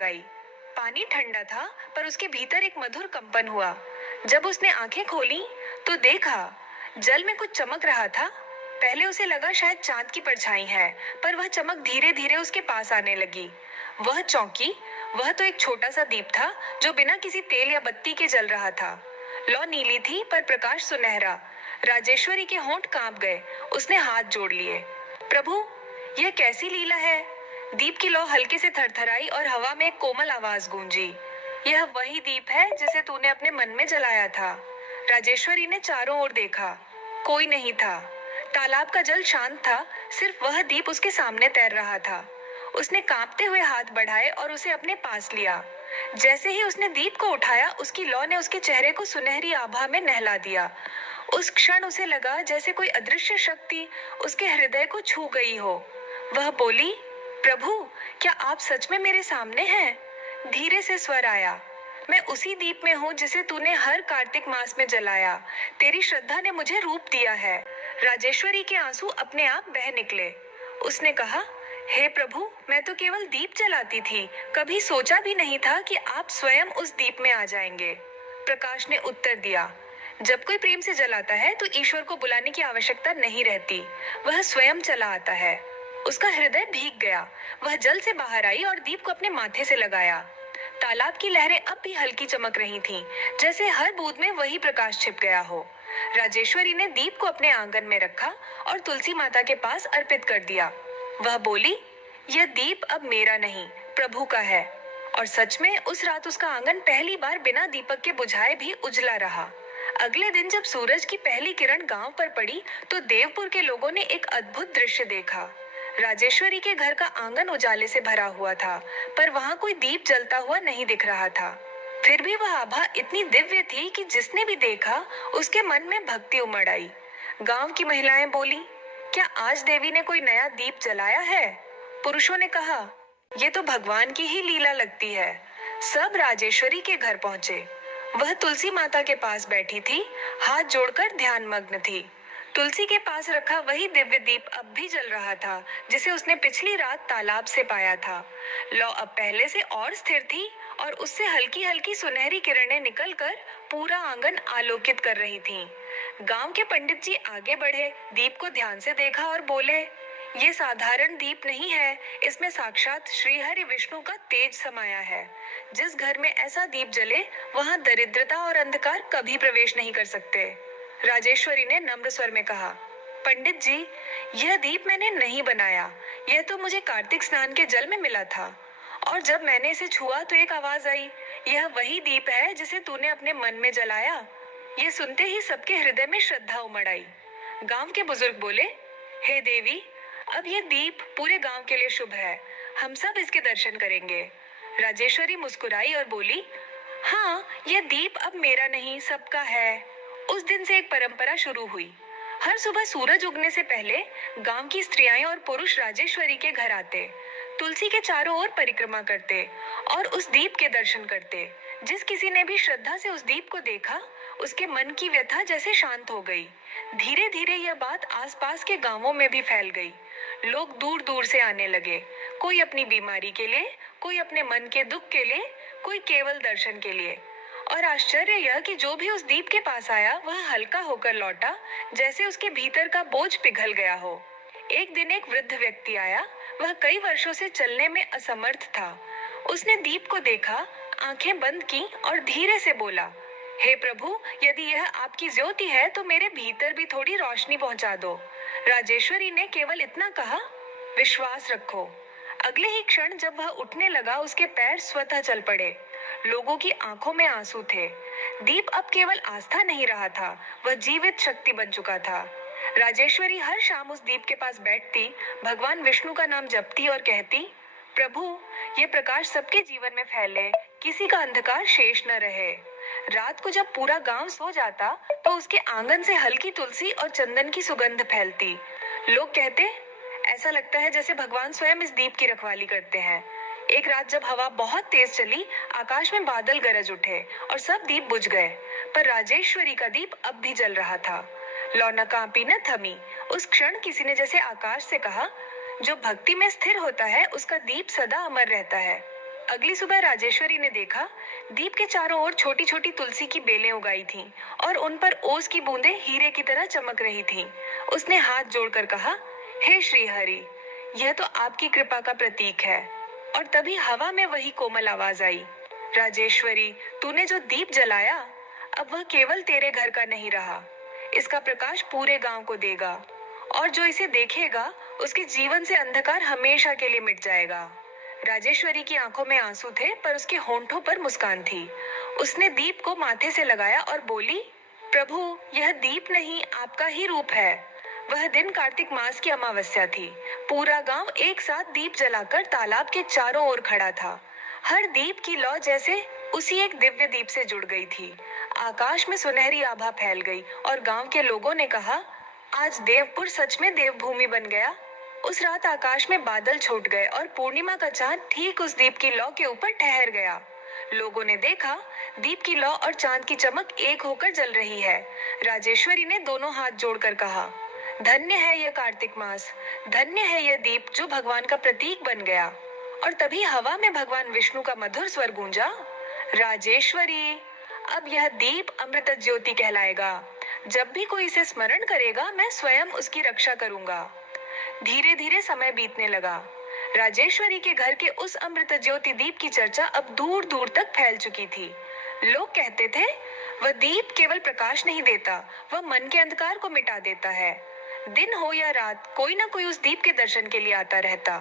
लगाई। पानी ठंडा था, पर उसके भीतर एक मधुर कंपन हुआ। जब उसने आंखें खोली तो देखा जल में कुछ चमक रहा था। पहले उसे लगा शायद चांद की परछाई है, पर वह चमक धीरे धीरे उसके पास आने लगी। वह चौंकी। वह तो एक छोटा सा दीप था जो बिना किसी तेल या बत्ती के जल रहा था। लौ नीली थी, पर प्रकाश सुनहरा। राजेश्वरी के होंठ कांप गए। उसने हाथ जोड़ लिए। प्रभु, यह कैसी लीला है? दीप की लौ हल्के से थरथराई और हवा में एक कोमल आवाज गूंजी। यह वही दीप है जिसे तूने अपने मन में जलाया था। राजेश्वरी ने चारों ओर देखा। कोई नहीं था। तालाब का जल शांत था, सिर्फ वह दीप उसके सामने तैर रहा था। उसने कांपते हुए हाथ बढ़ाए और उसे अपने पास लिया। जैसे ही उसने दीप को उठाया, उसकी लौ ने उसके चेहरे को सुनहरी आभा में नहला दिया। उस क्षण उसे लगा जैसे कोई अदृश्य शक्ति उसके हृदय को छू गई हो। वह बोली, प्रभु, क्या आप सच में मेरे सामने हैं? धीरे से स्वर आया, मैं उसी दीप में हूँ जिसे तूने हर कार्तिक मास में जलाया। तेरी श्रद्धा ने मुझे रूप दिया है। राजेश्वरी के आंसू अपने आप बह निकले। उसने कहा, हे प्रभु, मैं तो केवल दीप जलाती थी, कभी सोचा भी नहीं था कि आप स्वयं उस दीप में आ जाएंगे। प्रकाश ने उत्तर दिया, जब कोई प्रेम से जलाता है तो ईश्वर को बुलाने की आवश्यकता नहीं रहती, वह स्वयं चला आता है। उसका हृदय भीग गया। वह जल से बाहर आई और दीप को अपने माथे से लगाया। तालाब की लहरें अब भी हल्की चमक रही थीं, जैसे हर बूंद में वही प्रकाश छिप गया हो। राजेश्वरी ने दीप को अपने आंगन में रखा और तुलसी माता के पास अर्पित कर दिया। वह बोली, यह दीप अब मेरा नहीं, प्रभु का है। और सच में उस रात उसका आंगन पहली बार बिना दीपक के बुझाए भी उजला रहा। अगले दिन जब सूरज की पहली किरण गांव पर पड़ी तो देवपुर के लोगों ने एक अद्भुत दृश्य देखा। राजेश्वरी के घर का आंगन उजाले से भरा हुआ था, पर वहां कोई दीप जलता हुआ नहीं दिख रहा था। फिर भी वह आभा इतनी दिव्य थी कि जिसने भी देखा उसके मन में भक्ति उमड़ आई। गांव की महिलाएं बोली, क्या आज देवी ने कोई नया दीप जलाया है? पुरुषों ने कहा, ये तो भगवान की ही लीला लगती है। सब राजेश्वरी के घर पहुंचे। वह तुलसी माता के पास बैठी थी, हाथ जोड़कर ध्यान मग्न थी। तुलसी के पास रखा वही दिव्य दीप अब भी जल रहा था, जिसे उसने पिछली रात तालाब से पाया था। लौ अब पहले से और स्थिर थी और उससे हल्की हल्की सुनहरी किरणें निकलकर पूरा आंगन आलोकित कर रही थीं। गांव के पंडित जी आगे बढ़े, दीप को ध्यान से देखा और बोले, ये साधारण दीप नहीं है, इसमें साक्षात श्री हरि विष्णु का तेज समाया है। जिस घर में ऐसा दीप जले, वहां दरिद्रता और अंधकार कभी प्रवेश नहीं कर सकते। राजेश्वरी ने नम्र स्वर में कहा, पंडित जी, यह दीप मैंने नहीं बनाया, यह तो मुझे कार्तिक स्नान के जल में मिला था। और जब मैंने इसे छुआ तो एक आवाज आई, यह वही दीप है जिसे तूने अपने मन में जलाया। ये सुनते ही सबके हृदय में श्रद्धा उमड़ आई। गांव के बुजुर्ग बोले, हे देवी, अब यह दीप पूरे गांव के लिए शुभ है, हम सब इसके दर्शन करेंगे। राजेश्वरी मुस्कुराई और बोली, हाँ, यह दीप अब मेरा नहीं, सबका है। उस दिन से एक परंपरा शुरू हुई। हर सुबह सूरज उगने से पहले गांव की स्त्रियां और पुरुष राजेश्वरी के घर आते, तुलसी के चारों ओर परिक्रमा करते और उस दीप के दर्शन करते। जिस किसी ने भी श्रद्धा से उस दीप को देखा, उसके मन की व्यथा जैसे शांत हो गई। धीरे धीरे यह बात आसपास के गांवों में भी फैल गई। लोग दूर दूर से आने लगे, कोई अपनी बीमारी के लिए, कोई अपने मन के दुख के लिए, कोई केवल दर्शन के लिए। और आश्चर्य यह कि जो भी उस दीप के पास आया वह हल्का होकर लौटा, जैसे उसके भीतर का बोझ पिघल गया हो। एक दिन एक वृद्ध व्यक्ति आया। वह कई वर्षों से चलने में असमर्थ था। उसने दीप को देखा, आंखें बंद की और धीरे से बोला, हे प्रभु, यदि यह आपकी ज्योति है तो मेरे भीतर भी थोड़ी रोशनी पहुंचा दो। राजेश्वरी ने केवल इतना कहा, विश्वास रखो। अगले ही क्षण जब वह उठने लगा, उसके पैर स्वतः चल पड़े। लोगों की आंखों में आंसू थे। दीप अब केवल आस्था नहीं रहा था, वह जीवित शक्ति बन चुका था। राजेश्वरी हर शाम उस दीप के पास बैठती, भगवान विष्णु का नाम जपती और कहती, प्रभु, ये प्रकाश सबके जीवन में फैले, किसी का अंधकार शेष न रहे। रात को जब पूरा गांव सो जाता तो उसके आंगन से हल्की तुलसी और चंदन की सुगंध फैलती। लोग कहते, ऐसा लगता है जैसे भगवान स्वयं इस दीप की रखवाली करते हैं। एक रात जब हवा बहुत तेज चली, आकाश में बादल गरज उठे और सब दीप बुझ गए, पर राजेश्वरी का दीप अब भी जल रहा था। लौ न कांपी न थमी। उस क्षण किसी ने जैसे आकाश से कहा, जो भक्ति में स्थिर होता है उसका दीप सदा अमर रहता है। अगली सुबह राजेश्वरी ने देखा दीप के चारों ओर छोटी छोटी तुलसी की बेलें उगाई थीं और उन पर ओस की बूंदें हीरे की तरह चमक रही थीं। उसने हाथ जोड़कर कहा, हे श्री हरि, यह तो आपकी कृपा का प्रतीक है। और तभी हवा में वही कोमल आवाज आई, राजेश्वरी, तूने जो दीप जलाया, अब वह केवल तेरे घर का नहीं रहा, इसका प्रकाश पूरे गांव को देगा और जो इसे देखेगा उसके जीवन से अंधकार हमेशा के लिए मिट जाएगा। राजेश्वरी की आंखों में आंसू थे पर उसके होंठों पर मुस्कान थी। उसने दीप को माथे से लगाया और बोली, प्रभु, यह दीप नहीं, आपका ही रूप है। वह दिन कार्तिक मास की अमावस्या थी। पूरा गांव एक साथ दीप जलाकर तालाब के चारों ओर खड़ा था। हर दीप की लौ जैसे उसी एक दिव्य दीप से जुड़ गई थी। आकाश में सुनहरी आभा फैल गई और गांव के लोगों ने कहा, आज देवपुर सच में देवभूमि बन गया। उस रात आकाश में बादल छूट गए और पूर्णिमा का चांद ठीक उस दीप की लौ के ऊपर ठहर गया। लोगों ने देखा दीप की लौ और चांद की चमक एक होकर जल रही है। राजेश्वरी ने दोनों हाथ जोड़कर कहा, धन्य है यह कार्तिक मास, धन्य है यह दीप जो भगवान का प्रतीक बन गया। और तभी हवा में भगवान विष्णु का मधुर स्वर गूंजा, राजेश्वरी, अब यह दीप अमृत ज्योति कहलाएगा। जब भी कोई इसे स्मरण करेगा मैं स्वयं उसकी रक्षा करूंगा। धीरे धीरे समय बीतने लगा। राजेश्वरी के घर के उस अमृत ज्योति दीप की चर्चा अब दूर दूर तक फैल चुकी थी। लोग कहते थे, वह दीप केवल प्रकाश नहीं देता, वह मन के अंधकार को मिटा देता है। दिन हो या रात कोई ना कोई उस दीप के दर्शन के लिए आता रहता।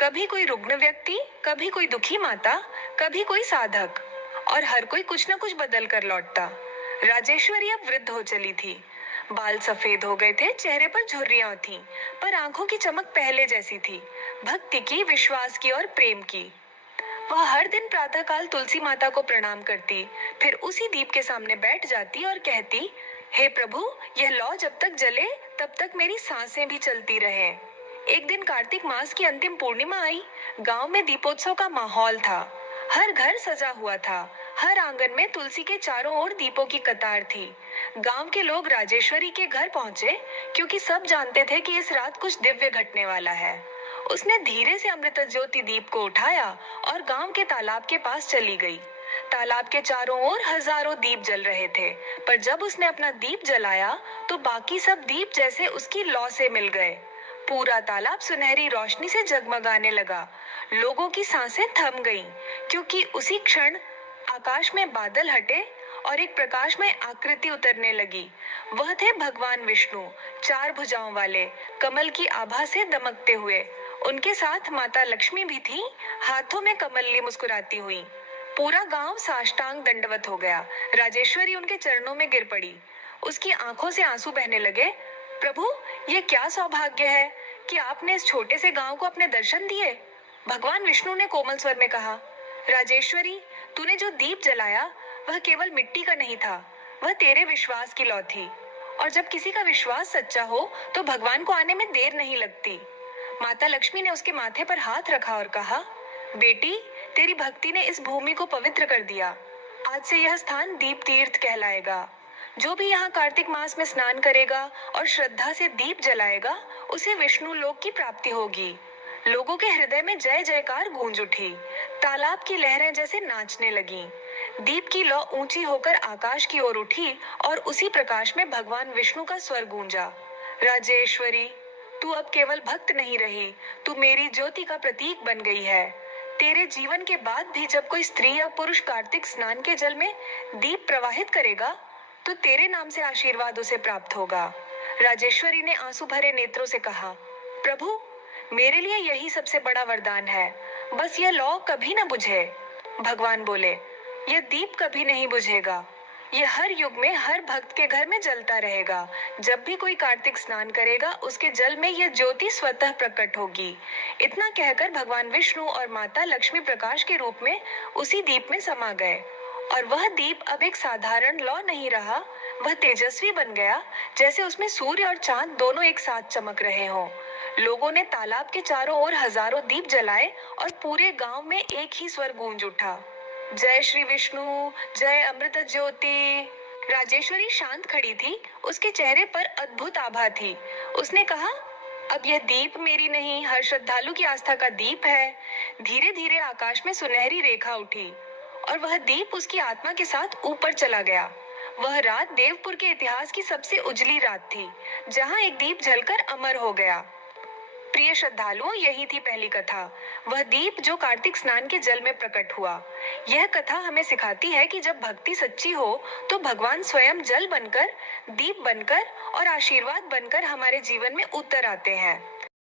कभी कोई रुग्ण व्यक्ति, कभी कोई दुखी माता, कभी कोई साधक, और हर कोई कुछ न कुछ बदल कर लौटता। राजेश्वरी अब वृद्ध हो चली थी। बाल सफेद हो गए थे, चेहरे पर झुर्रियां थीं, पर आंखों की चमक पहले जैसी थी, भक्ति की, विश्वास की और प्रेम की। वह हर दिन प्रातःकाल तुलसी माता को प्रणाम करती, फिर उसी दीप के सामने बैठ जाती और कहती, हे प्रभु, यह लौ जब तक जले तब तक मेरी सांसें भी चलती रहे। एक दिन कार्तिक मास की अंतिम पूर्णिमा आई। गांव में दीपोत्सव का माहौल था। हर घर सजा हुआ था। हर आंगन में तुलसी के चारों ओर दीपों की कतार थी। गांव के लोग राजेश्वरी के घर पहुंचे क्योंकि सब जानते थे कि इस रात कुछ दिव्य घटने वाला है। उसने धीरे से अमृत ज्योति दीप को उठाया और गांव के तालाब के पास चली गई। तालाब के चारों ओर हजारों दीप जल रहे थे, पर जब उसने अपना दीप जलाया तो बाकी सब दीप जैसे उसकी लौ से मिल गए। पूरा तालाब सुनहरी रोशनी से जगमगाने लगा। लोगों की सांसें थम गईं, क्योंकि उसी क्षण आकाश में बादल हटे और एक प्रकाशमय आकृति उतरने लगी। वह थे भगवान विष्णु, चार भुजाओं वाले, कमल की आभा से दमकते हुए। उनके साथ माता लक्ष्मी भी थी, हाथों में कमल लिए मुस्कुराती हुई। पूरा गांव साष्टांग दंडवत हो गया। राजेश्वरी उनके चरणों में गिर पड़ी। उसकी आंखों से आंसू बहने लगे। प्रभु, ये क्या सौभाग्य है कि आपने इस छोटे से गांव को अपने दर्शन दिए। भगवान विष्णु ने कोमल स्वर में कहा, राजेश्वरी, तूने जो दीप जलाया वह केवल मिट्टी का नहीं था, वह तेरे विश्वास की लौ थी। और जब किसी का विश्वास सच्चा हो तो भगवान को आने में देर नहीं लगती। माता लक्ष्मी ने उसके माथे पर हाथ रखा और कहा, बेटी, तेरी भक्ति ने इस भूमि को पवित्र कर दिया। आज से यह स्थान दीप तीर्थ कहलाएगा। जो भी यहाँ कार्तिक मास में स्नान करेगा और श्रद्धा से दीप जलाएगा, उसे विष्णु लोक की प्राप्ति होगी। लोगों के हृदय में जय जयकार गूंज उठी। तालाब की लहरें जैसे नाचने लगीं। दीप की लौ ऊंची होकर आकाश की ओर उठी और उसी प्रकाश में भगवान विष्णु का स्वर गूंजा, राजेश्वरी, तू अब केवल भक्त नहीं रही, तू मेरी ज्योति का प्रतीक बन गई है। तेरे जीवन के बाद भी जब कोई स्त्री या पुरुष कार्तिक स्नान के जल में दीप प्रवाहित करेगा तो तेरे नाम से आशीर्वाद उसे प्राप्त होगा। राजेश्वरी ने आंसू भरे नेत्रों से कहा, प्रभु, मेरे लिए यही सबसे बड़ा वरदान है, बस यह लौ कभी न बुझे। भगवान बोले, यह दीप कभी नहीं बुझेगा, यह हर युग में हर भक्त के घर में जलता रहेगा। जब भी कोई कार्तिक स्नान करेगा उसके जल में यह ज्योति स्वतः प्रकट होगी। इतना कहकर भगवान विष्णु और माता लक्ष्मी प्रकाश के रूप में उसी दीप में समा गए और वह दीप अब एक साधारण लौ नहीं रहा, वह तेजस्वी बन गया, जैसे उसमें सूर्य और चांद दोनों एक साथ चमक रहे हों। लोगों ने तालाब के चारों ओर हजारों दीप जलाए और पूरे गांव में एक ही स्वर गूंज उठा, जय श्री विष्णु, जय अमृत ज्योति। राजेश्वरी शांत खड़ी थी, उसके चेहरे पर अद्भुत आभा थी। उसने कहा, अब यह दीप मेरी नहीं, हर श्रद्धालु की आस्था का दीप है। धीरे धीरे आकाश में सुनहरी रेखा उठी और वह दीप उसकी आत्मा के साथ ऊपर चला गया। वह रात देवपुर के इतिहास की सबसे उजली रात थी, जहां एक दीप जलकर अमर हो गया। प्रिय श्रद्धालुओं, यही थी पहली कथा, वह दीप जो कार्तिक स्नान के जल में प्रकट हुआ। यह कथा हमें सिखाती है कि जब भक्ति सच्ची हो तो भगवान स्वयं जल बनकर, दीप बनकर और आशीर्वाद बनकर हमारे जीवन में उतर आते हैं।